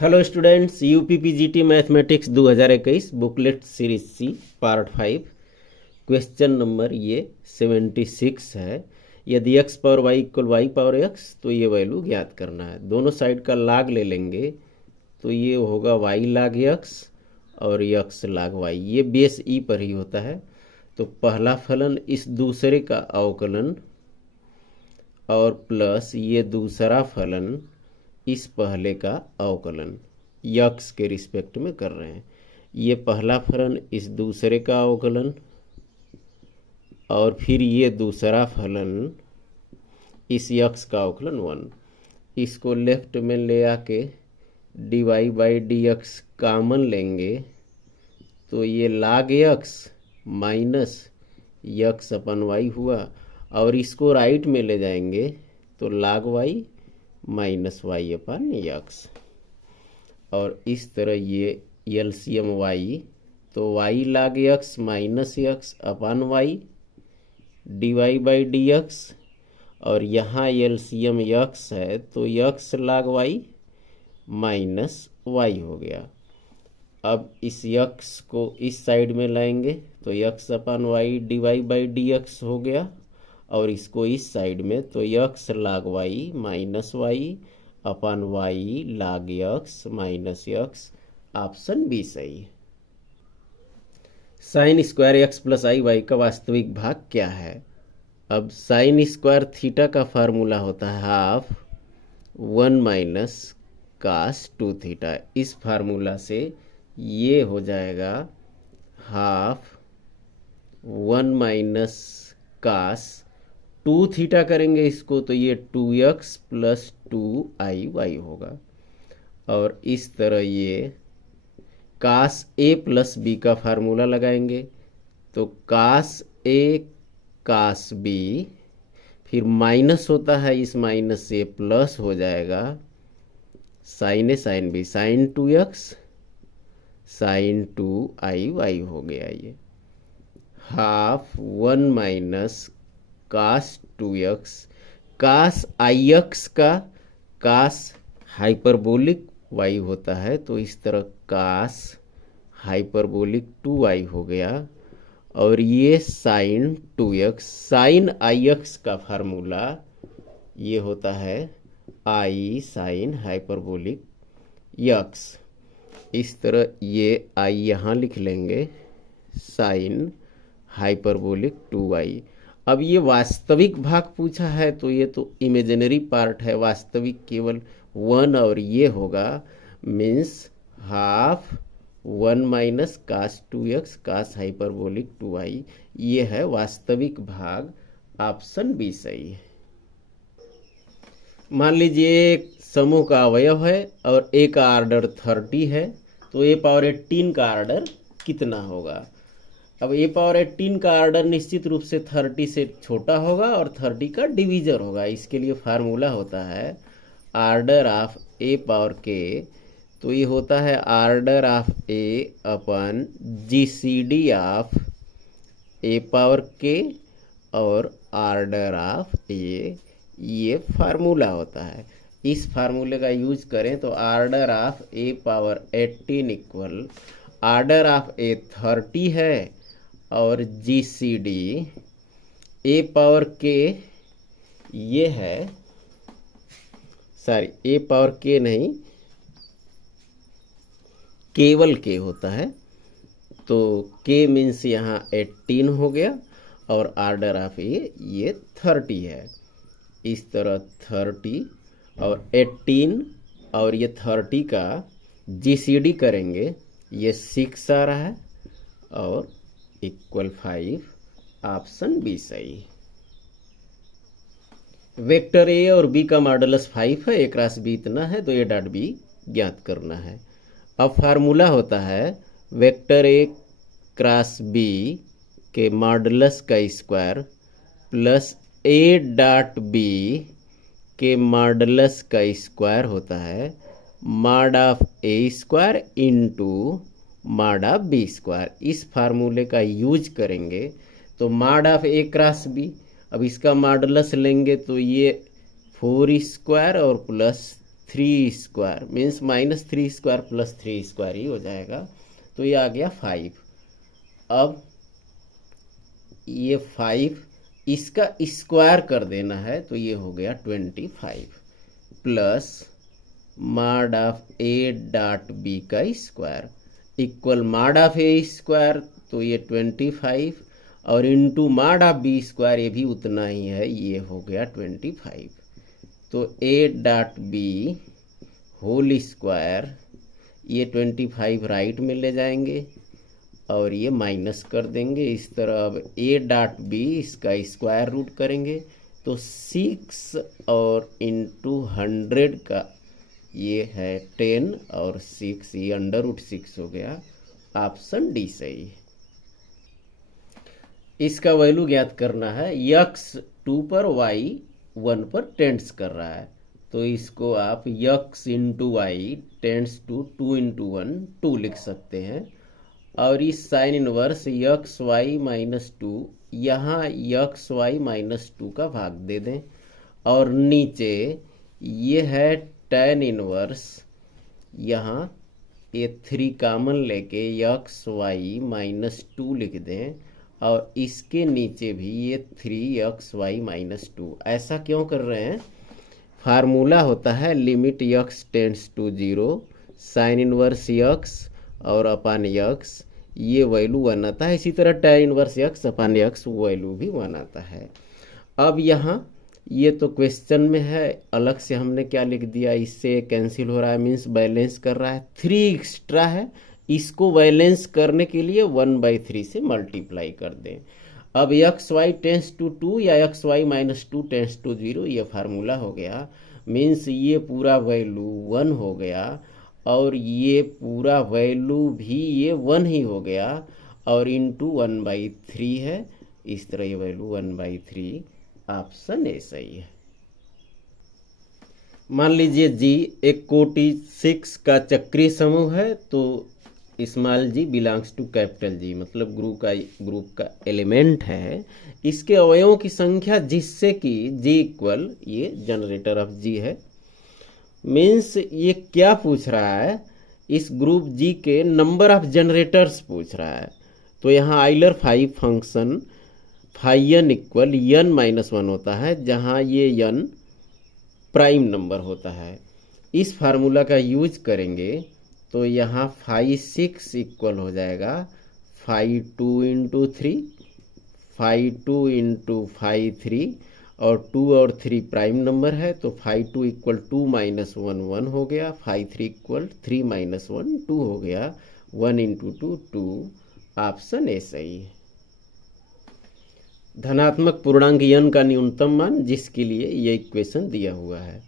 Hello students, UP PGT mathematics 2021 booklet series C part 5 question number ये 76 है। यदि x power y equal y power x तो ये value ज्ञात करना है। दोनों साइड का लाग ले लेंगे तो ये होगा y लाग x और x लाग y। ये बेस ई पर ही होता है। तो पहला फलन इस दूसरे का अवकलन और प्लस ये दूसरा फलन इस पहले का अवकलन यक्स के रिस्पेक्ट में कर रहे हैं। ये पहला फलन इस दूसरे का अवकलन और फिर ये दूसरा फलन इस यक्स का अवकलन 1। इसको लेफ्ट में ले आके d Y by D x common लेंगे तो ये log x minus x upon y हुआ और इसको राइट में ले जाएंगे तो log y minus y upon x. और इस तरह ये एलसीएम वाई तो y log x minus x upon y d Y by D x और यहाँ एलसीएम यक्स है तो x log y minus Y हो गया। अब इस यक्स को इस साइड में लाएंगे तो x upon y d Y by D x हो गया और इसको इस साइड में तो x log y minus y upon y log x minus x. Option B सही है। Sine square x plus i y का वास्तविक भाग क्या है? अब साइन स्क्वायर थीटा का फार्मूला होता है हाफ 1 माइनस कास 2 थीटा। इस फार्मूला से ये हो जाएगा हाफ 1 माइनस कास 2 थीटा करेंगे इसको तो ये 2x प्लस 2iy होगा। और इस तरह ये कास a प्लस b का फार्मूला लगाएंगे तो कास a कास b फिर माइनस होता है इस माइनस से प्लस हो जाएगा sine a sine b sine 2x sine 2iy हो गया। ये half 1 minus cos 2x cos ix का कास हाइपरबोलिक y होता है तो इस तरह कास हाइपरबोलिक 2y हो गया। और ये साइन 2x साइन ix का फार्मूला ये होता है i साइन हाइपरबोलिक x। इस तरह ये i यहाँ लिख लेंगे साइन हाइपरबोलिक 2y। अब ये वास्तविक भाग पूछा है तो ये तो इमेजिनरी पार्ट है, वास्तविक केवल 1 और ये होगा means half 1 minus cos 2x cos hyperbolic 2y। ये है वास्तविक भाग। ऑप्शन बी सही है। मान लीजिए एक समूह का अवयव है और ए का आर्डर 30 है तो ए पावर 18 का आर्डर कितना होगा? अब ए पावर 18 का आर्डर निश्चित रूप से 30 से छोटा होगा और 30 का डिवीजर होगा। इसके लिए फार्मूला होता है आर्डर ऑफ ए पावर के तो ये होता है order of A upon GCD of A power के और आर्डर ऑफ ए ये फार्मूला होता है। इस फार्मूले का यूज करें तो order of A power 18 equal order of A 30 है और जीसीडी ए पावर के ये है सॉरी ए पावर के नहीं केवल के होता है तो के मीन्स यहाँ 18 हो गया और आर्डर ऑफ ए ये 30 है। इस तरह 30 और 18 और ये 30 का जीसीडी करेंगे ये 6 आ रहा है और इक्वल 5। ऑप्शन बी सही। वेक्टर ए और बी का मॉडुलस 5 है, ए क्रॉस बी इतना है तो ए डॉट बी ज्ञात करना है। अब फार्मूला होता है वेक्टर ए क्रॉस बी के मॉडुलस का square plus A dot B के मॉडुलस का स्क्वायर होता है mod of A square into mod of B square. इस फार्मूले का यूज करेंगे तो mod of A cross B, अब इसका मॉडुलस लेंगे तो ये 4 स्क्वायर और plus 3 square means -3 square plus 3 square ही हो जाएगा, तो ये आ गया 5। अब ये 5 इसका स्क्वायर कर देना है, तो ये हो गया 25 plus mod of A dot B का square equal mod of A square, तो ये 25 और into mod of B square, ये भी उतना ही है, ये हो गया 25। तो A dot B whole square, ये 25 राइट में ले जाएंगे और ये माइनस कर देंगे इस तरह। अब ए डॉट बी इसका स्क्वायर रूट करेंगे तो 6 और इंटू 100 का ये है 10 और 6, ये √6 हो गया। ऑप्शन डी सही है। इसका वैल्यू ज्ञात करना है। यक्स 2 पर वाई 1 पर टेंड्स कर रहा है, तो इसको आप x into y tends to 2 into 1 2 लिख सकते हैं। और इस साइन इनवर्स यक्स वाई -2, यहाँ यक्स वाई -2 का भाग दे दें और नीचे ये है tan इनवर्स, यहाँ ये 3 कॉमन लेके यक्स वाई -2 लिख दें और इसके नीचे भी ये 3x y -2। ऐसा क्यों कर रहे हैं? फार्मूला होता है limit x tends to 0 sine inverse x और अपान यक्स, ये वैल्यू 1 आता है। इसी तरह tan इनवर्स यक्स अपान यक्स वैल्यू भी 1 आता है। अब यहाँ ये तो क्वेश्चन में है, अलग से हमने क्या लिख दिया, इससे कैंसिल हो रहा है मीन्स बैलेंस कर रहा है। 3 एक्स्ट्रा है, इसको बैलेंस करने के लिए 1/3 से मल्टीप्लाई कर दें। अब एक्स वाई टेंस टू 2 या एक्स वाई -2 टेंस टू 0, ये फार्मूला हो गया। मीन्स ये पूरा वैल्यू 1 हो गया और ये पूरा वैल्यू भी ये 1 ही हो गया और इंटू 1/3 है। इस तरह ये वैल्यू 1/3, ऑप्शन ए सही है। मान लीजिए जी एक कोटि 6 का चक्रीय समूह है, तो small g belongs to capital G, मतलब ग्रुप का एलिमेंट है। इसके अवयवों की संख्या जिससे कि जी इक्वल, ये जनरेटर ऑफ जी है। मीन्स ये क्या पूछ रहा है, इस ग्रुप जी के नंबर ऑफ जनरेटर्स पूछ रहा है। तो यहाँ Euler phi function phi n equal n -1 होता है, जहाँ ये n प्राइम नंबर होता है। इस फार्मूला का यूज करेंगे तो यहाँ फाई 6 इक्वल हो जाएगा phi 2 into 3, phi 2 into phi 3 और 2 और 3 प्राइम नंबर है, तो फाई 2 इक्वल 2 -1 1 हो गया, फाई 3 इक्वल 3 -1 2 हो गया, 1 इंटू 2 2, ऑप्शन ए सही है। धनात्मक पूर्णांक n का न्यूनतम मान जिसके लिए ये इक्वेशन दिया हुआ है,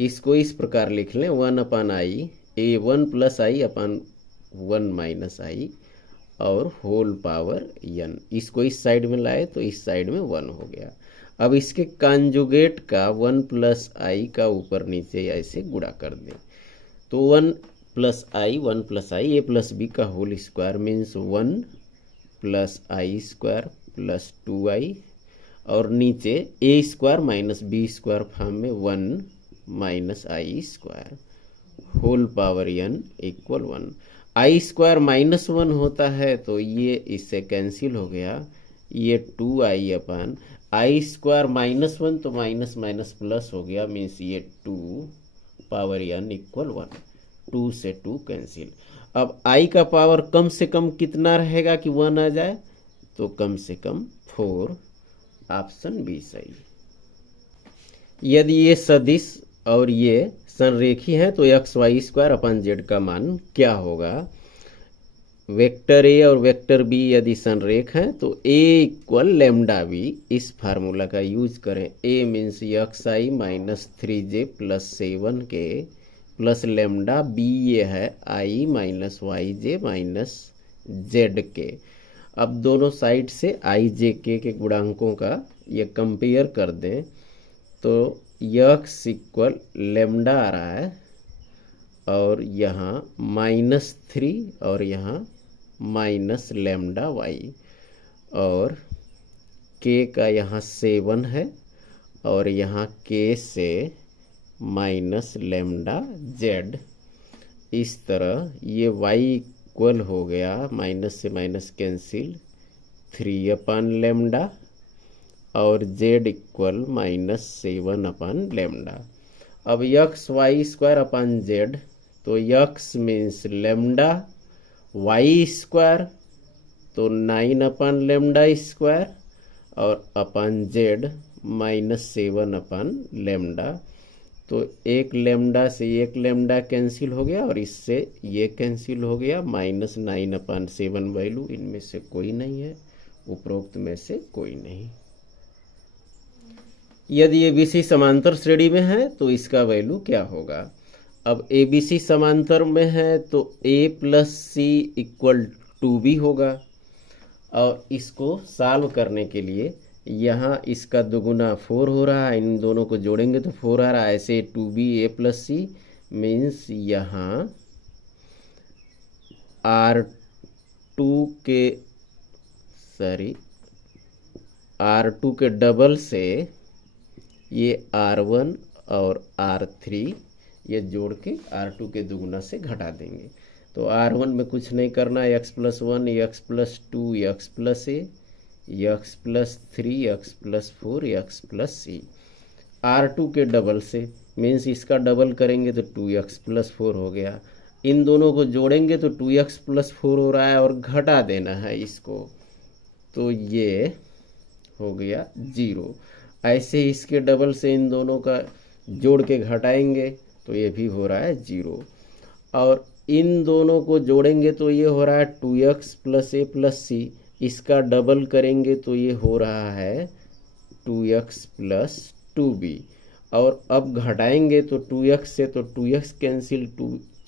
इसको इस प्रकार लिख लें 1/i a1 + i upon 1 - i और होल पावर n। इसको इस साइड में लाए तो इस साइड में 1 हो गया। अब इसके कॉन्जुगेट का 1 + i का ऊपर नीचे ऐसे गुणा कर दें, तो 1 + i 1 + i a + b का whole square means 1 + i² + 2i और नीचे a² - b² फॉर्म में 1 - i² whole power n equal 1। i² -1 होता है तो ये इससे कैंसिल हो गया, ये 2i अपान i² -1 तो माइनस माइनस प्लस हो गया, मीन्स ये 2 पावर n इक्वल 1। 2 से 2 कैंसिल। अब i का पावर कम से कम कितना रहेगा कि 1 आ जाए, तो कम से कम 4, ऑप्शन बी सही। यदि ये सदिश और ये संरेखी है तो xy² अपान z का मान क्या होगा। वेक्टर a और वेक्टर b यदि संरेख हैं तो a इक्वल λb, इस फार्मूला का यूज करें। a means xi - 3j + 7k plus lambda, b ये है i - yj - zk। अब दोनों साइड से i j k के गुणांकों का ये कंपेयर कर दें तो x इक्वल लैम्डा आ रहा है और यहाँ -3 और यहाँ -λy और k का यहाँ 7 है और यहाँ k से माइनस लेमडा जेड। इस तरह ये y इक्वल हो गया, माइनस से माइनस कैंसिल, 3/λ और z इक्वल -7/λ। अब x Y square upon Z, तो x means lambda, Y square तो 9/λ² और अपन जेड -7/λ। तो एक लेमडा से एक लेमडा कैंसिल हो गया और इससे ये कैंसिल हो गया, -9/7 वैल्यू इनमें से कोई नहीं है, उपरोक्त में से कोई नहीं। यदि एबीसी समांतर श्रेणी में है तो इसका वैल्यू क्या होगा। अब एबीसी समांतर में है तो a + c = 2b होगा, और इसको सॉल्व करने के लिए यहाँ इसका दोगुना 4 हो रहा है, इन दोनों को जोड़ेंगे तो 4 आ रहा है, ऐसे 2b a + c मीन्स यहाँ R2 के डबल से ये R1 और R3 ये जोड़ के R2 के दुगुना से घटा देंगे। तो R1 में कुछ नहीं करना, x + 1 x + 2 x + a x + 3 x + 4 x + c। R2 के डबल से मीन्स इसका डबल करेंगे तो 2x + 4 हो गया, इन दोनों को जोड़ेंगे तो 2x + 4 हो रहा है और घटा देना है इसको, तो ये हो गया 0। ऐसे इसके डबल से इन दोनों का जोड़ के घटाएंगे तो ये भी हो रहा है 0, और इन दोनों को जोड़ेंगे तो ये हो रहा है 2x + a + c, इसका डबल करेंगे तो ये हो रहा है 2x + 2b, और अब घटाएंगे तो 2x से तो 2x कैंसिल,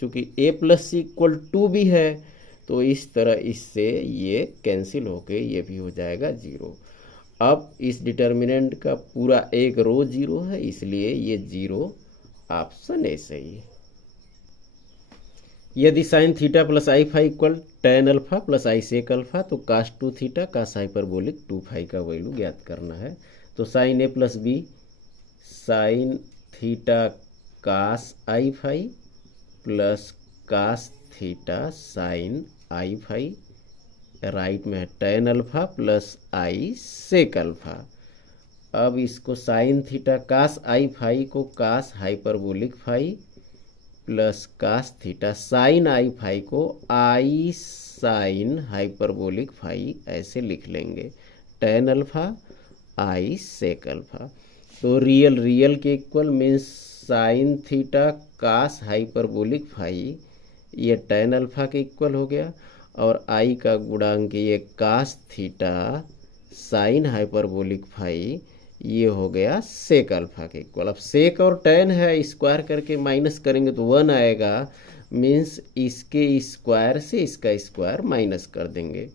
चूँकि a + c = 2b है तो इस तरह इससे ये कैंसिल होके ये भी हो जाएगा 0। अब इस डिटर्मिनेंट का पूरा एक रो 0 है, इसलिए ये 0 ऑप्शन ए सही है। यदि sin θ + i φ = tan α + i sec α, तो cos 2θ cos हाइपरबोलिक 2φ का वैल्यू ज्ञात करना है। तो sin a + b sin θ cos i φ + cos θ sin i φ, right में है tan α + i sec α। अब इसको sin θ cos i φ को cos hyperbolic φ plus cos θ sin i φ को i sin हाइपरबोलिक φ ऐसे लिख लेंगे, tan α i sec α। तो रियल के equal means sin θ cos hyperbolic φ ये tan α के इक्वल हो गया, और i का गुणांक ये cos θ sin हाइपरबोलिक φ ये हो गया sec α के इक्वल। अब sec और tan है, स्क्वायर करके माइनस करेंगे तो 1 आएगा, मीन्स इसके स्क्वायर से इसका स्क्वायर माइनस कर देंगे,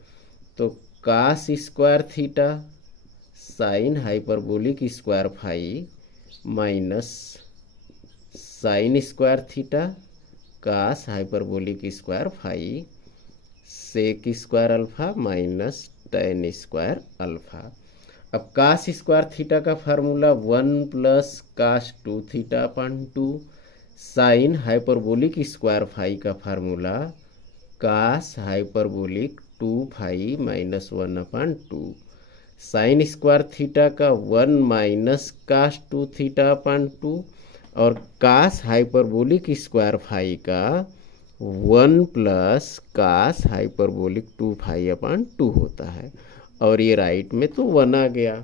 तो cos square θ sin hyperbolic square φ minus sin square θ cos hyperbolic square φ sec square alpha minus tan square alpha. अब cos स्क्वायर थीटा का formula 1 + cos 2θ/2, sin hyperbolic square phi का formula cos hyperbolic 2φ - 1/2, sin square theta का 1 - cos 2θ/2 और cos hyperbolic square phi का 1 + cos hyperbolic 2φ/2 होता है, और ये राइट में तो 1 आ गया।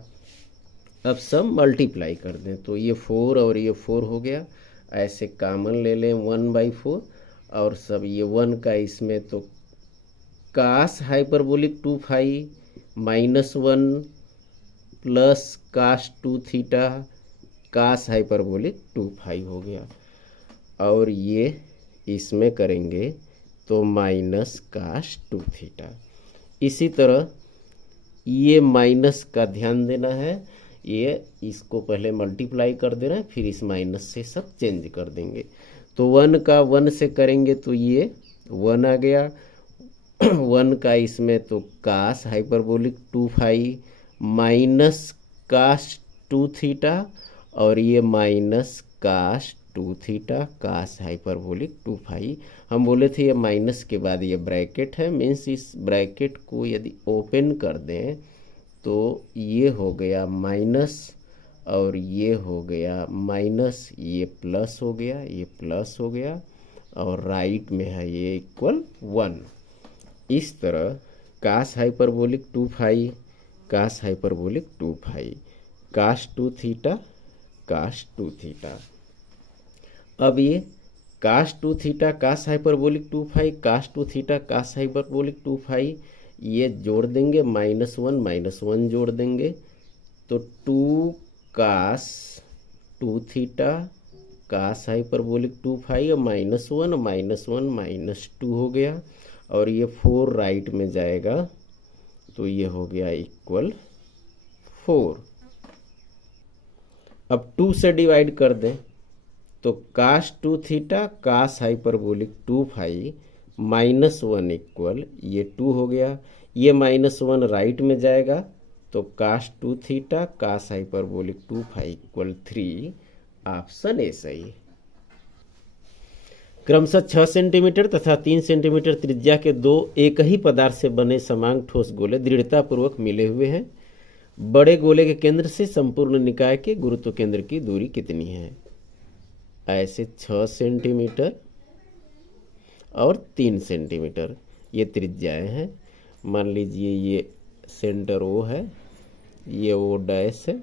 अब सब मल्टीप्लाई कर दें तो ये 4 और ये 4 हो गया, ऐसे कॉमन ले लें 1/4, और सब ये 1 का इसमें तो cos hyperbolic 2φ -1 + cos 2θ cos hyperbolic 2φ हो गया, और ये इसमें करेंगे तो -cos 2θ। इसी तरह ये माइनस का ध्यान देना है, ये इसको पहले मल्टीप्लाई कर देना है, फिर इस माइनस से सब चेंज कर देंगे। तो 1 का 1 से करेंगे तो ये 1 आ गया, 1 का इसमें तो cos हाइपरबोलिक 2φ -cos 2θ और ये -cos 2 theta cos hyperbolic 2 phi. हम बोले थे ये माइनस के बाद ये ब्रैकेट है, मीन्स इस ब्रैकेट को यदि ओपन कर दें तो ये हो गया माइनस और ये हो गया माइनस, ये प्लस हो गया, ये प्लस हो गया और राइट में है ये इक्वल 1। इस तरह कास हाइपरबोलिक 2 फाई, कास हाइपरबोलिक 2 फाई, कास 2 थीटा, कास 2 थीटा। अब ये कास 2 थीटा कास हाइपरबोलिक 2 फाई, कास 2 थीटा कास हाइपरबोलिक 2 फाई, ये जोड़ देंगे माइनस वन जोड़ देंगे तो 2 कास 2 थीटा कास हाइपरबोलिक 2 फाई और -1 -2 हो गया और ये 4 राइट में जाएगा तो ये हो गया इक्वल 4। अब 2 से डिवाइड कर दें तो cos 2 theta cos hyperbolic 2 phi -1 equal ये 2 हो गया, ये -1 राइट में जाएगा तो cos 2 theta cos hyperbolic 2 phi equal 3। Option A सही है। क्रमशः 6 सेंटीमीटर तथा 3 सेंटीमीटर त्रिज्या के दो एक ही पदार्थ से बने समान ठोस गोले दृढ़तापूर्वक मिले हुए हैं। बड़े गोले के केंद्र से संपूर्ण निकाय के गुरुत्व केंद्र की दूरी कितनी है? ऐसे 6 सेंटीमीटर और 3 सेंटीमीटर ये त्रिज्याएं हैं। मान लीजिए ये सेंटर ओ है, ये ओ डैश है,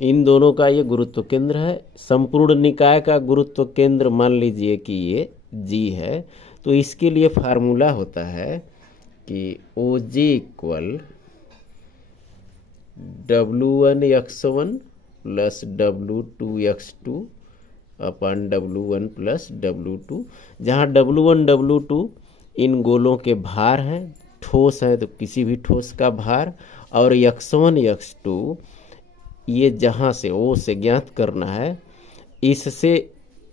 इन दोनों का ये गुरुत्व केंद्र है। संपूर्ण निकाय का गुरुत्व केंद्र मान लीजिए कि ये जी है, तो इसके लिए फार्मूला होता है कि ओ जी इक्वल W1x1 प्लस W2x2 अपन W1 प्लस W2, जहाँ W1 W2 इन गोलों के भार हैं, ठोस है तो किसी भी ठोस का भार, और x1 x2 ये जहाँ से ओ से ज्ञात करना है, इससे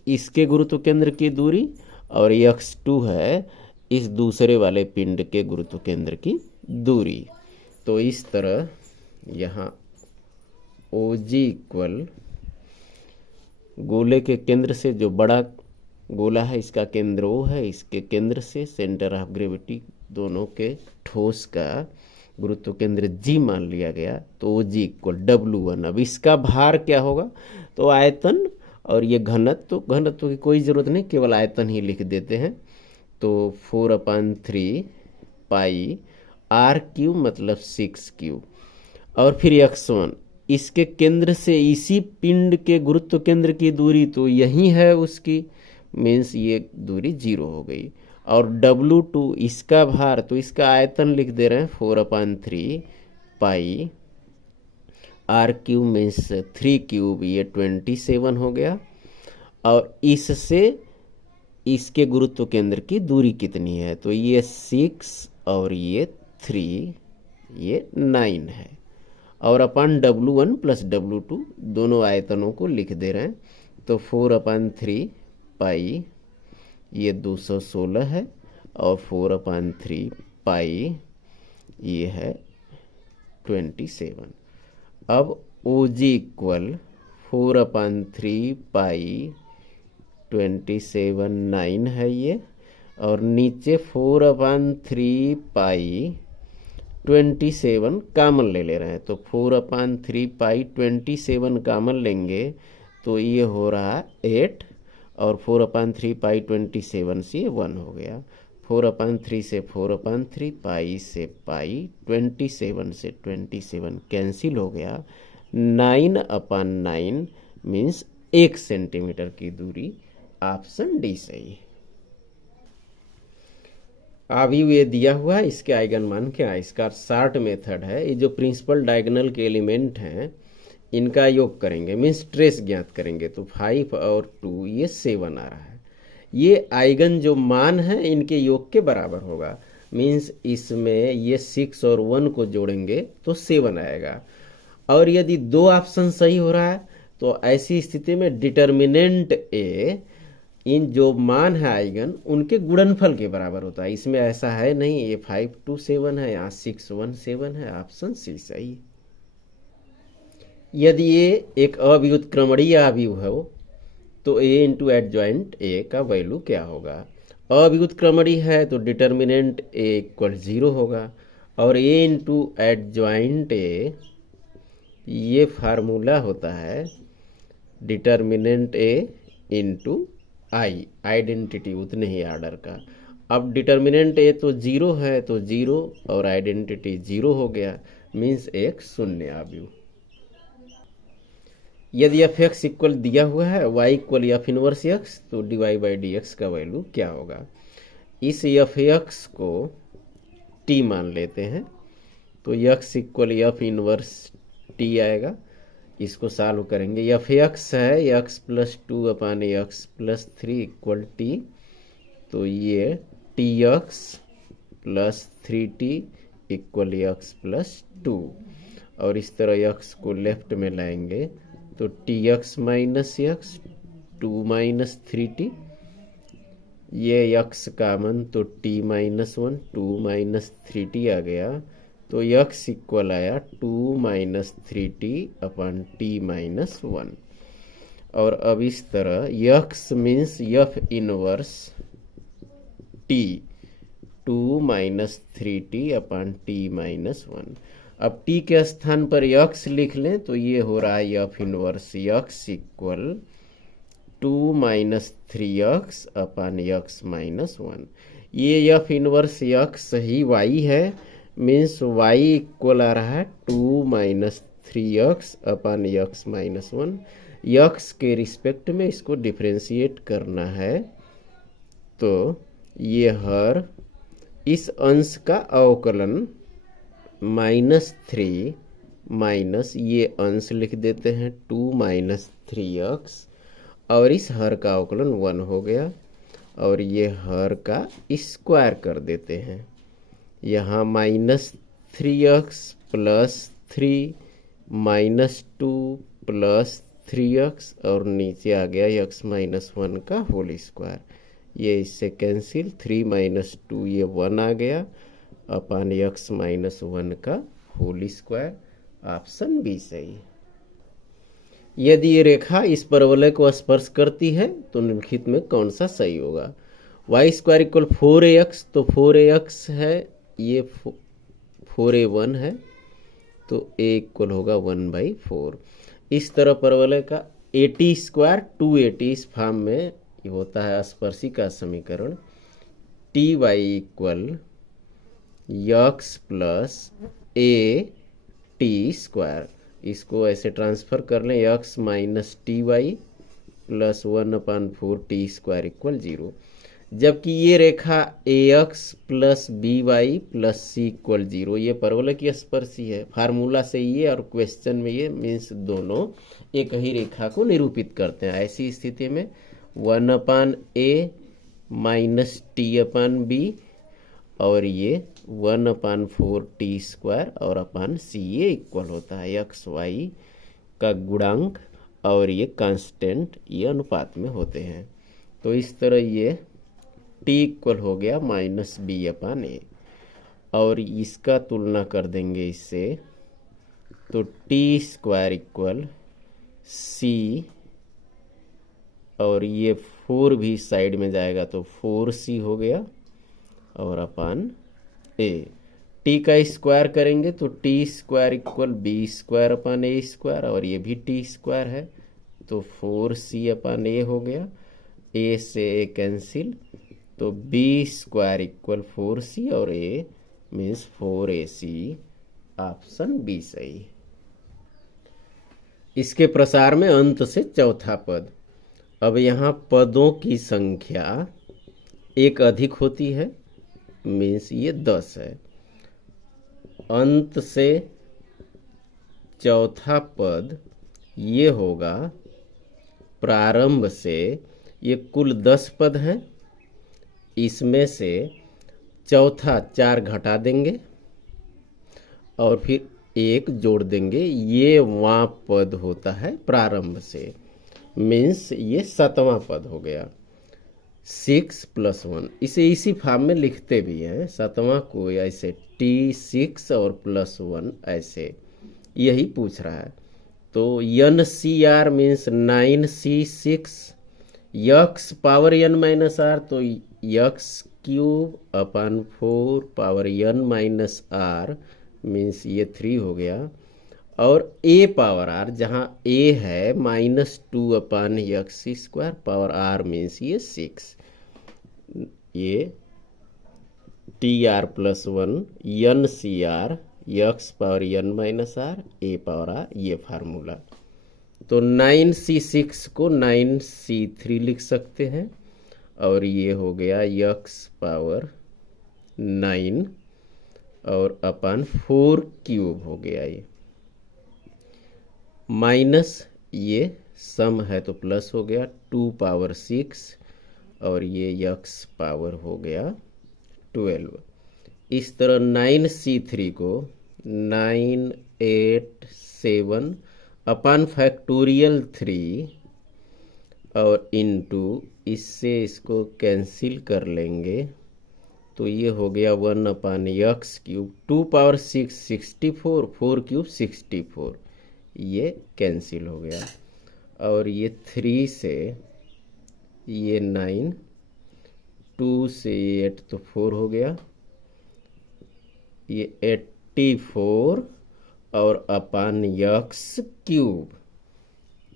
इसके गुरुत्व केंद्र की दूरी, और x2 है इस दूसरे वाले पिंड के गुरुत्व केंद्र की दूरी। तो इस तरह यहाँ ओ जी इक्वल गोले के केंद्र से, जो बड़ा गोला है इसका केंद्र ओ है, इसके केंद्र से सेंटर ऑफ ग्रेविटी दोनों के ठोस का गुरुत्व केंद्र जी मान लिया गया, तो ओ जी इक्वल W1। अब इसका भार क्या होगा? तो आयतन, और ये घनत्व, घनत्व की कोई ज़रूरत नहीं, केवल आयतन ही लिख देते हैं। तो 4/3 पाई R³ मतलब 6³ और फिर x1 इसके केंद्र से इसी पिंड के गुरुत्व केंद्र की दूरी तो यही है उसकी, मीन्स ये दूरी 0 हो गई। और W2 इसका भार, तो इसका आयतन लिख दे रहे हैं 4/3 पाई R³ मीन्स 3³ ये 27 हो गया। और इससे इसके गुरुत्व केंद्र की दूरी कितनी है? तो ये 6 और ये 3, ये 9 है। और अपन W1 प्लस W2 दोनों आयतनों को लिख दे रहे हैं, तो 4/3 पाई ये 216 है और 4/3 पाई ये है 27। अब ओ जी इक्वल 4/3 पाई 27 9 है ये, और नीचे 4/3 पाई 27 कामन ले रहे हैं, तो 4/3 पाई 27 कामन लेंगे तो ये हो रहा 8, और 4/3 पाई 27 से 1 हो गया। 4/3 से 4/3 पाई से पाई 27 से 27 कैंसिल हो गया। 9/9 मीन्स 1 सेंटीमीटर की दूरी। ऑप्शन डी सही है। अभी ये दिया हुआ है, इसके आइगन मान क्या है? इसका शार्ट मेथड है, ये जो प्रिंसिपल डायगोनल के एलिमेंट हैं इनका योग करेंगे, मीन्स ट्रेस ज्ञात करेंगे। तो 5 और 2 ये 7 आ रहा है। ये आइगन जो मान है इनके योग के बराबर होगा, मीन्स इसमें ये 6 और 1 को जोड़ेंगे तो 7 आएगा। और यदि 2 ऑप्शन सही हो रहा है तो ऐसी स्थिति में डिटर्मिनेंट ए इन जो मान है आइगन उनके गुणनफल के बराबर होता है। इसमें ऐसा है नहीं, ये 5 2 7 है, यहाँ 6 1 7 है। ऑप्शन सी सही है। यदि ये एक अव्युत्क्रमणीय अवयव हो तो ए इंटू एडजॉइंट ए का वैल्यू क्या होगा। अव्युत्क्रमणी है तो डिटर्मिनेंट ए इक्वल 0 होगा, और ए इंटू एडजॉइंट ए ये फार्मूला होता है डिटर्मिनेंट ए इंटू आई, आइडेंटिटी उतने ही आर्डर का। अब डिटर्मिनेंट ए तो 0 है तो 0 और आइडेंटिटी 0 हो गया, मीन्स एक शून्य आव्यूह। यदि एफ एक्स इक्वल दिया हुआ है Y equal F inverse X, तो D Y by D X का वैल्यू क्या होगा। इस एफ एक्स को टी मान लेते हैं, तो x equal F inverse T आएगा। इसको सॉल्व करेंगे, एफ एक्स है एक्स प्लस 2 अपान एक्स प्लस 3 इक्वल टी, तो ये T x plus 3t equal x plus 2, और इस तरह एक्स को लेफ्ट में लाएंगे तो T x minus x 2 minus 3t, ये एक्स कामन तो t माइनस 1 2 माइनस 3t आ गया, तो एक्स इक्वल आया 2 minus 3t upon T minus 1। और अब इस तरह x means F inverse T 2 minus 3t upon T minus 1। अब टी के स्थान पर एक्स लिख लें तो ये हो रहा है F inverse x equal 2 minus 3x upon x minus 1। ये एफ इनवर्स एक्स ही वाई है, मीन्स वाई इक्वल आ रहा है 2 minus 3x upon x minus 1। X के रिस्पेक्ट में इसको डिफ्रेंशिएट करना है, तो ये हर इस अंश का अवकलन -3 माइनस ये अंश लिख देते हैं 2 माइनस 3x, और इस हर का अवकलन 1 हो गया, और ये हर का स्क्वायर कर देते हैं। यहाँ -3x plus 3 minus 2 plus 3x, और नीचे आ गया x माइनस 1 का होल स्क्वायर। ये इससे कैंसिल, 3 माइनस 2 ये 1 आ गया अपॉन एक्स माइनस 1 का होल स्क्वायर। ऑप्शन बी सही। यदि ये रेखा इस परवलय को स्पर्श करती है तो निम्नलिखित में कौन सा सही होगा। वाई स्क्वायर इक्वल 4ax, तो 4ax है, ये 4a1 है, तो a इक्वल होगा 1/4। इस तरह परवलय का at स्क्वायर 2at इस फॉर्म में होता है स्पर्शी का समीकरण। T y equal x plus a t square, इसको ऐसे ट्रांसफर कर लें, x minus t y plus 1/4 t square equal 0। जबकि ये रेखा a x plus b y plus C equal 0, ये परवलय की स्पर्शी है। फार्मूला से ये और क्वेश्चन में ये मीन्स दोनों एक ही रेखा को निरूपित करते हैं। ऐसी स्थिति में 1/a माइनस टी अपन बी, और ये 1/4 टी स्क्वायर और अपन सी, ये इक्वल होता है एक्स वाई का गुणांक, और ये कांस्टेंट ये अनुपात में होते हैं। तो इस तरह ये टी इक्वल हो गया -b/a, और इसका तुलना कर देंगे इससे, तो टी स्क्वायर इक्वल सी, और ये 4 भी साइड में जाएगा तो 4c हो गया, और अपन a। टी का स्क्वायर करेंगे तो t square equal b square अपन ए स्क्वायर, और ये भी टी स्क्वायर है, तो 4c अपन a हो गया, a से a कैंसिल, तो बी स्क्वायर इक्वल 4c, और a means 4ac। Option B सही। इसके प्रसार में अंत से चौथा पद। अब यहाँ पदों की संख्या एक अधिक होती है, मीन्स ये 10 है। अंत से चौथा पद ये होगा प्रारंभ से, ये कुल 10 पद हैं, इसमें से चौथा 4 घटा देंगे और फिर 1 जोड़ देंगे, ये वहाँ पद होता है प्रारंभ से, मीन्स ये 7वां पद हो गया। 6 + 1, इसे इसी फॉर्म में लिखते भी हैं, 7वां को ऐसे t6 और +1 ऐसे, यही पूछ रहा है। तो NCR means 9c6 x power n minus r, तो यक्स क्यूब अपन 4 power n minus r means ये 3 हो गया, और ए पावर आर जहाँ ए है -2 अपन x square power r means ये 6, ये t r plus 1 n c r x power n minus r a power r, ये फार्मूला। तो 9c6 को 9c3 लिख सकते हैं, और ये हो गया यक्स पावर 9 और अपन 4 क्यूब हो गया, ये माइनस ये सम है तो प्लस हो गया 2 पावर 6, और ये यक्स पावर हो गया 12। इस तरह 9c3 को 9 8 7 अपन फैक्टोरियल 3 और इनटू इससे इसको कैंसिल कर लेंगे, तो ये हो गया 1 अपन यक्स क्यूब 2 पावर 6 64, 4 क्यूब 64, ये कैंसिल हो गया, और ये 3 से ये 9, 2 से 8 तो 4 हो गया, ये 84 और अपन यक्स क्यूब,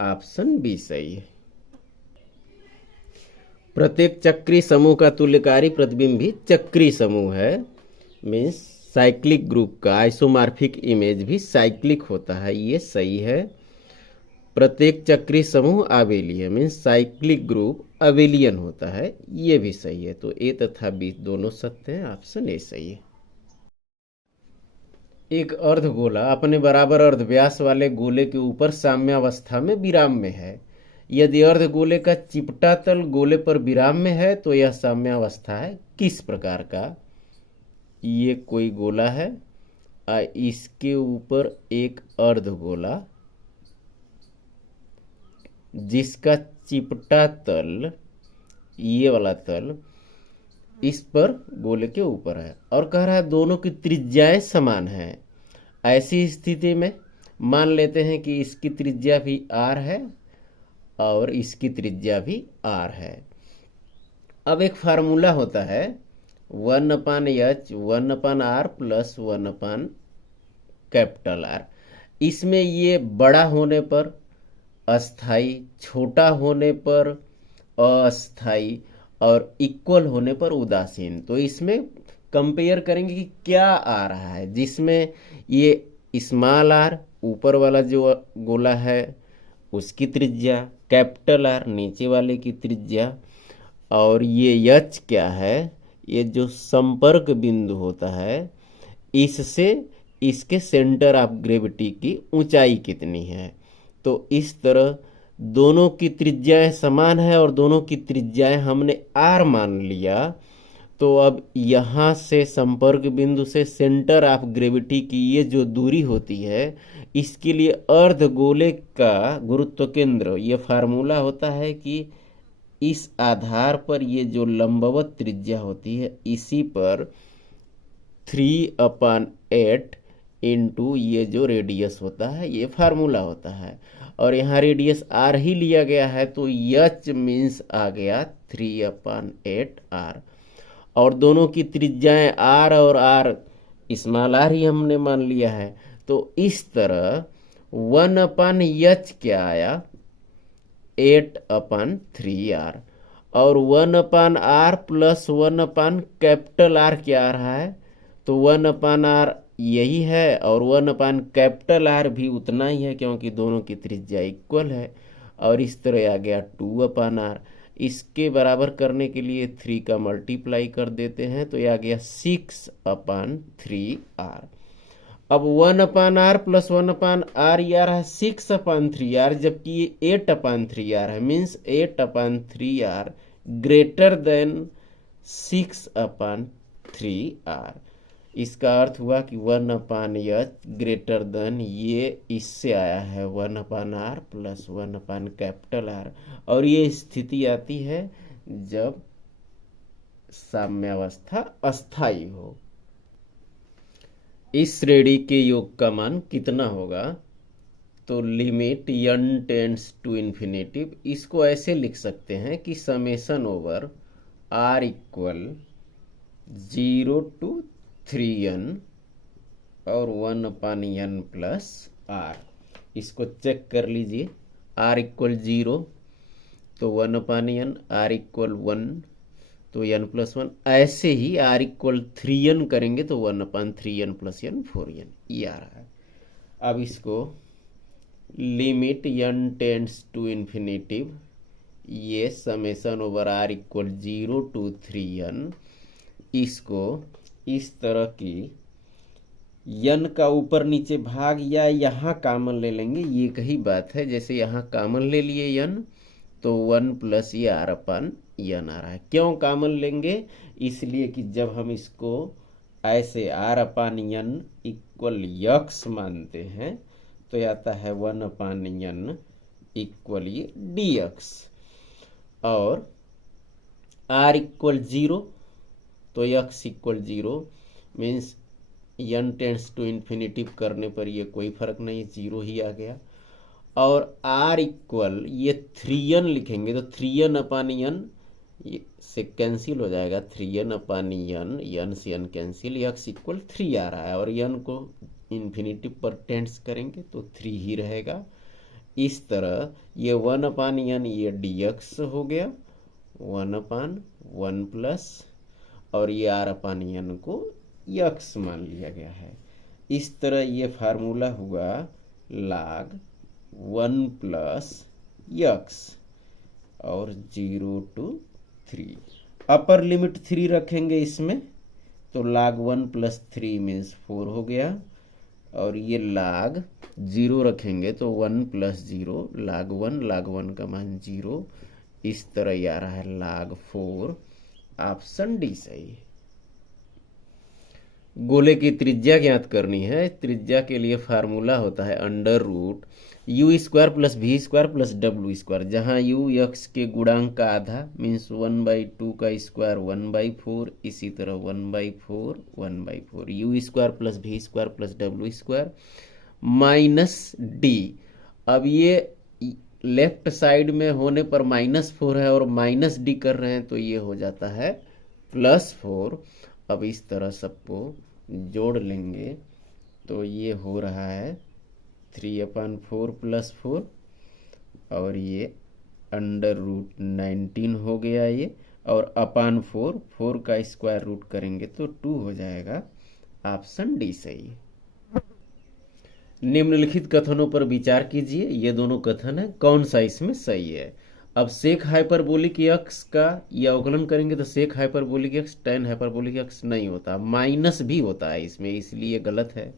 ऑप्शन बी सही है। प्रत्येक चक्री समूह का तुल्यकारी प्रतिबिंब भी चक्री समूह है, मीन्स साइक्लिक ग्रुप का आइसोमॉर्फिक इमेज भी साइक्लिक होता है, ये सही है। प्रत्येक चक्री समूह आबेलीय मीन्स साइक्लिक ग्रुप अबेलियन होता है, ये भी सही है। तो ए तथा बी दोनों सत्य हैं, ऑप्शन ए सही है। एक अर्धगोला अपने बराबर अर्धव्यास वाले गोले के ऊपर साम्यावस्था में विराम में है। यदि अर्धगोले का चिपटा तल गोले पर विराम में है तो यह साम्यावस्था है किस प्रकार का? ये कोई गोला है, इसके ऊपर एक अर्धगोला जिसका चिपटा तल, ये वाला तल इस पर गोले के ऊपर है, और कह रहा है दोनों की त्रिज्याएं समान हैं। ऐसी स्थिति में मान लेते हैं कि इसकी त्रिज्या भी r है और इसकी त्रिज्या भी r है। अब एक फार्मूला होता है 1/h 1/r प्लस 1/R। इसमें ये बड़ा होने पर अस्थाई, छोटा होने पर अस्थाई और इक्वल होने पर उदासीन। तो इसमें कंपेयर करेंगे कि क्या आ रहा है, जिसमें ये स्मॉल आर ऊपर वाला जो गोला है उसकी त्रिज्या, कैपिटल आर नीचे वाले की त्रिज्या, और ये एच क्या है, ये जो संपर्क बिंदु होता है इससे इसके सेंटर ऑफ ग्रेविटी की ऊंचाई कितनी है। तो इस तरह दोनों की त्रिज्याएं समान है और दोनों की त्रिज्याएं हमने आर मान लिया। तो अब यहाँ से संपर्क बिंदु से सेंटर ऑफ ग्रेविटी की ये जो दूरी होती है, इसके लिए अर्धगोले का गुरुत्व केंद्र, ये फार्मूला होता है कि इस आधार पर ये जो लंबवत त्रिज्या होती है इसी पर 3/8 इंटू ये जो रेडियस होता है, ये फार्मूला होता है। और यहाँ रेडियस आर ही लिया गया है, तो एच मीन्स आ गया 3/8r, और दोनों की त्रिज्याएं आर और आर स्मॉल आर ही हमने मान लिया है। तो इस तरह 1/h क्या आया 8/3r, और 1/r प्लस 1/R क्या आ रहा है, तो 1/R यही है और 1/R भी उतना ही है, क्योंकि दोनों की त्रिज्या इक्वल है। और इस तरह आ गया 2/R। इसके बराबर करने के लिए 3 का मल्टीप्लाई कर देते हैं, तो ये आ गया 6/3r। अब 1/R प्लस 1/R ये आ रहा है 6/3r, जबकि ये 8/3r है, means 8/3r greater than 6/3r। इसका अर्थ हुआ कि 1/h ग्रेटर देन, ये इससे आया है 1/R प्लस 1/R, और ये स्थिति आती है जब साम्यावस्था अस्थाई हो। इस श्रेणी के योग का मान कितना होगा? तो limit n tends to infinitive, इसको ऐसे लिख सकते हैं कि summation over r equal 0 to 3n और 1/n प्लस r। इसको चेक कर लीजिए, r इक्वल 0 तो 1/n, r इक्वल 1 तो n प्लस 1, ऐसे ही r इक्वल 3n करेंगे तो 1/3n प्लस n 4n, ये आ रहा है। अब इसको limit n tends to infinity, ये summation over r equal 0 to 3n, इसको इस तरह की n का ऊपर नीचे भाग या यहाँ कामन ले लेंगे, ये कही बात है। जैसे यहाँ कामन ले लिए n तो 1 प्लस ये r/n आ रहा है। क्यों कामन लेंगे? इसलिए कि जब हम इसको ऐसे r/n इक्वल x मानते हैं तो आता है 1/n इक्वल ये dx, और r इक्वल 0 तो x equal 0 means n tends to infinitive करने पर ये कोई फर्क नहीं, 0 ही आ गया। और r इक्वल ये 3n लिखेंगे तो 3n/n ये से कैंसिल हो जाएगा, 3n/n, n से n कैंसिल, x इक्वल 3 आ रहा है, और n को इन्फिनेटिव पर टेंड्स करेंगे तो 3 ही रहेगा। इस तरह ये 1/n ये dx हो गया 1/1 प्लस, और ये r/n को x मान लिया गया है। इस तरह ये फार्मूला हुआ log 1 प्लस x और 0 to 3। अपर लिमिट 3 रखेंगे इसमें तो log 1 प्लस 3 मीन्स 4 हो गया, और ये log 0 रखेंगे तो 1 प्लस 0 log 1 का मान 0। इस तरह ये आ रहा है log 4, ऑप्शन डी सही है। गोले की त्रिज्या ज्ञात करनी है। त्रिज्या के लिए फार्मूला होता है √u² plus v² plus w², जहाँ u x के गुणांक का आधा मीन्स 1/2 का स्क्वायर 1/4, इसी तरह 1/4 1/4, u² plus v² plus w² minus D. अब ये लेफ्ट साइड में होने पर -4 है और माइनस डी कर रहे हैं तो ये हो जाता है +4। अब इस तरह सबको जोड़ लेंगे तो ये हो रहा है 3/4 + 4, और ये √19 हो गया ये, और अपान 4 का स्क्वायर रूट करेंगे तो 2 हो जाएगा। ऑप्शन डी सही है। निम्नलिखित कथनों पर विचार कीजिए, ये दोनों कथन है, कौन सा इसमें सही है। अब सेक हाइपरबोलिक x का ये अवकलन करेंगे तो sec hyperbolic x tan hyperbolic x नहीं होता, माइनस भी होता है इसमें, इसलिए गलत है।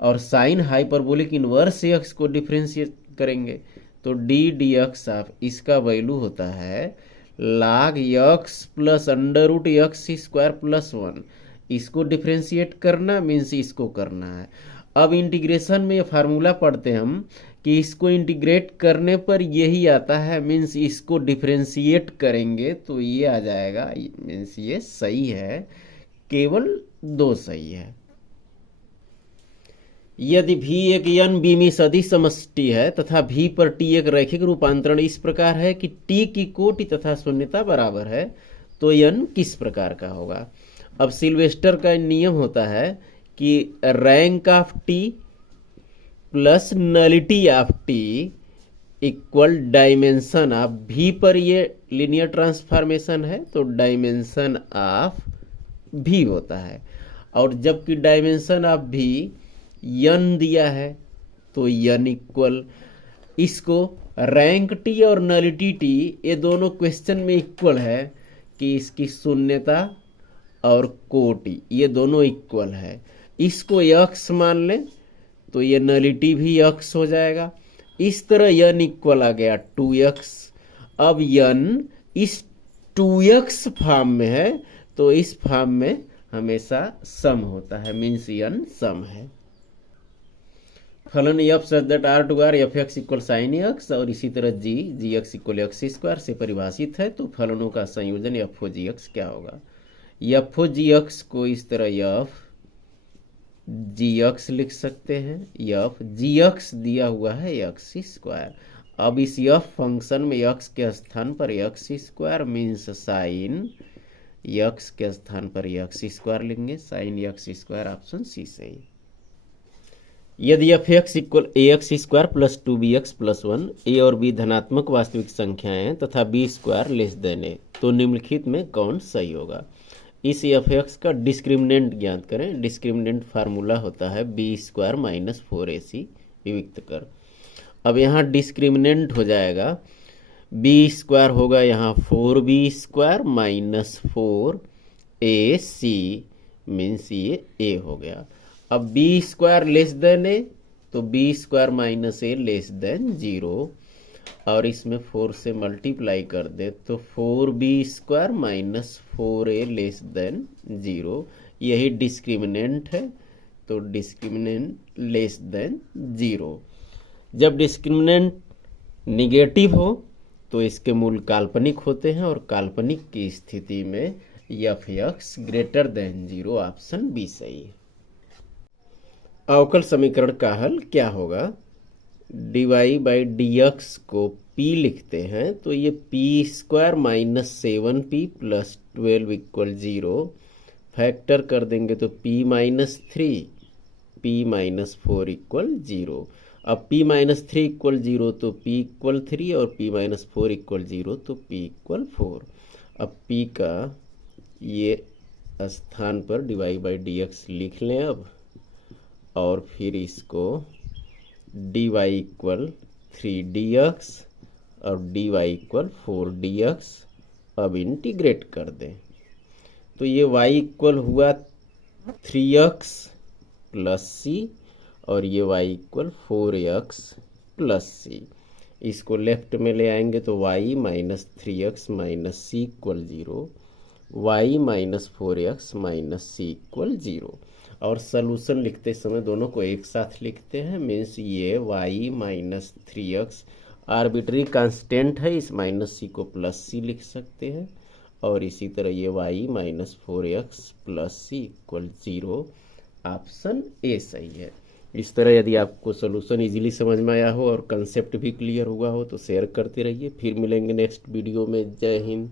और साइन हाइपरबोलिक इनवर्स x को डिफ्रेंशिएट करेंगे तो ddx ऑफ इसका वैल्यू होता है log x plus √x² plus 1। इसको डिफ्रेंशिएट करना मीन्स इसको करना है। अब इंटीग्रेशन में ये फार्मूला पढ़ते हम कि इसको इंटीग्रेट करने पर यही आता है, मीन्स इसको डिफ्रेंशिएट करेंगे तो ये आ जाएगा, मीन्स ये सही है, केवल 2 सही है। यदि v एक n बीमी सदिश समष्टि है तथा v पर t एक रैखिक रूपांतरण इस प्रकार है कि t की कोटि तथा शून्यता बराबर है तो n किस प्रकार का होगा। अब सिल्वेस्टर का नियम होता है कि rank of t plus nullity of t equal dimension of v पर ये लीनियर ट्रांसफॉर्मेशन है तो डायमेंशन ऑफ v होता है, और जबकि डायमेंशन ऑफ v n दिया है तो n इक्वल, इसको रैंक t और नलिटी t ये दोनों क्वेश्चन में इक्वल है कि इसकी शून्यता और कोटि ये दोनों इक्वल है। इसको x मान लें तो ये नलिटी भी x हो जाएगा। इस तरह n इक्वल आ गया 2x। अब n इस 2x फॉर्म में है तो इस फॉर्म में हमेशा सम होता है, मीन्स n सम है। फलन f such that r/r f(x) equal sin x, और इसी तरह g(x) इक्वल x² से परिभाषित है तो फलनों का संयोजन f(g(x) क्या होगा। f(g(x) को इस तरह f जी एक्स लिख सकते हैं। एफ जी एक्स दिया हुआ है एक्स स्क्वायर। अब इस एफ फंक्शन में एक्स के स्थान पर x square means sine x के स्थान पर एक्स स्क्वायर लेंगे, sine x square, option c सही। यदि f x equal a x square plus 2bx plus 1, a और बी धनात्मक वास्तविक संख्याएं हैं तथा b square less than a, तो निम्नलिखित में कौन सही होगा। इस एफ एक्स का डिस्क्रिमिनेंट ज्ञात करें। डिस्क्रिमिनेंट फार्मूला होता है बी स्क्वायर माइनस 4ac विविक्त कर। अब यहाँ डिस्क्रिमिनेंट हो जाएगा, बी स्क्वायर होगा यहाँ 4b square minus 4ac means ये ए हो गया। अब B square less than a, तो बी स्क्वायर माइनस ए लेस देन 0, और इसमें 4 से मल्टीप्लाई कर दे तो 4b square minus 4a less than 0, यही डिस्क्रिमिनेंट है, तो डिस्क्रिमिनेंट लेस देन 0। जब डिस्क्रिमिनेंट निगेटिव हो तो इसके मूल काल्पनिक होते हैं, और काल्पनिक की स्थिति में f x greater than 0, option B सही है। अवकल समीकरण का हल क्या होगा। dy बाई डी एक्स को p लिखते हैं, तो ये p square minus 7p plus 12 equal 0, factor कर देंगे तो p minus 3, p minus 4 equal 0। अब p माइनस 3 इक्वल 0 तो p इक्वल 3, और p माइनस 4 इक्वल 0 तो p इक्वल 4। अब p का ये स्थान पर dy बाई डी एक्स लिख लें अब, और फिर इसको dy इक्वल 3dx और dy इक्वल 4dx अब इंटीग्रेट कर दें, तो ये y इक्वल हुआ 3x प्लस सी, और ये y इक्वल 4x प्लस सी। इसको लेफ्ट में ले आएंगे तो y minus 3x minus c equal 0, y minus 4x minus c equal 0। और सलूशन लिखते समय दोनों को एक साथ लिखते हैं, मीन्स ये y minus 3x arbitrary constant है, इस माइनस सी को प्लस सी लिख सकते हैं, और इसी तरह ये y minus 4x plus C equal 0, option A सही है। इस तरह यदि आपको सलूशन इजीली समझ में आया हो और कंसेप्ट भी क्लियर हुआ हो तो शेयर करते रहिए। फिर मिलेंगे नेक्स्ट वीडियो में। जय हिंद।